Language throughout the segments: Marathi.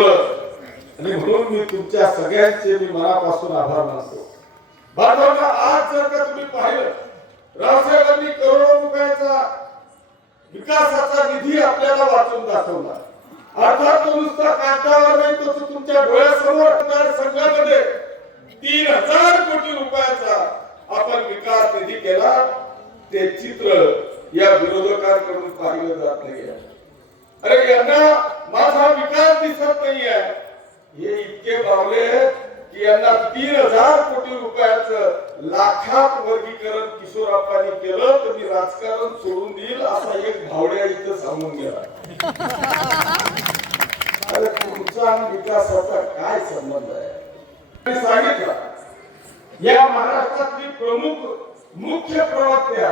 आणि म्हणून मी तुमच्या सगळ्यांचे मी मनापासून आभार मानतो बांधवांना आज जर का तुम्ही पाहिलं रावसाहेबांनी करोडो रुपयाचा विकासाचा निधी आपल्याला वाचून दाखवला अर्थात तो नुसता कागदावर नाही तो तुमच्या डोळ्यासमोर संघामध्ये तीन हजार कोटी रुपयाचा आपण विकास निधी केला ते चित्र या विरोधकांकडून पाहिलं जात नाही अरे यांना माझा विकास दिसत आहे हे इतके भावले की यांना तीन हजार कोटी रुपयाच लाखात वर्गीकरण किशोर अप्पानी केलं तर मी राजकारण सोडून देईल असा एक भावड्या इथं सांगून गेला अरे तुमचा आणि विकासाचा काय संबंध आहे सांगितलं या महाराष्ट्रातली प्रमुख मुख्य प्रवक्त्या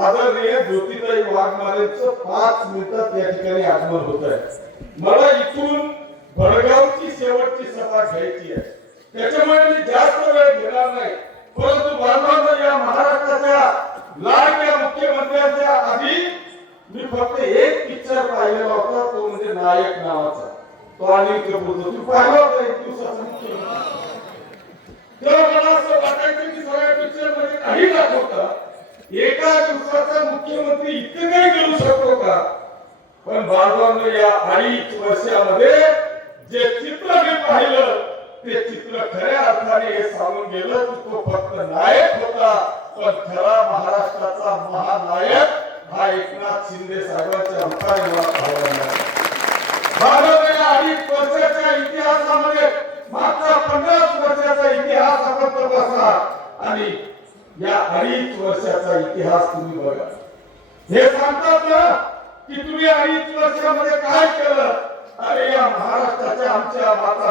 आदरणीय ज्योतिताई वाघमारेच पाच मिनिटात या ठिकाणी आगमन होत आहे मला इथून भडगावची शेवटची सभा घ्यायची आहे त्याच्यामुळे मी जास्त वेळ घेणार नाही परंतु बांधवांना या महाराष्ट्राच्या लाड या मुख्यमंत्र्यांच्या आधी मी फक्त एक पिक्चर पाहिलेला होता तो म्हणजे नायक नावाचा तो अनिल कपूरचा तू पाहिला होता एक दिवसाचा मुख्यमंत्री मुख्यमंत्री इतकं काही करू शकतो का पण बांधवांनो या अडीच वर्षामध्ये जे चित्र मी पाहिलं ते चित्र खऱ्या अर्थाने हे सांगून गेलं की तो फक्त नायक होता पण खरा महाराष्ट्राचा महानायक हा एकनाथ शिंदे साहेबांच्या रूपाने मला भारत या अडीच वर्षाच्या इतिहासामध्ये मागचा पन्नास वर्षाचा इतिहास आपण तपासा आणि या अडीच वर्षाचा इतिहास तुम्ही बघा हे सांगतात ना की तुम्ही अडीच वर्षामध्ये काय केलं अरे या महाराष्ट्राच्या आमच्या माता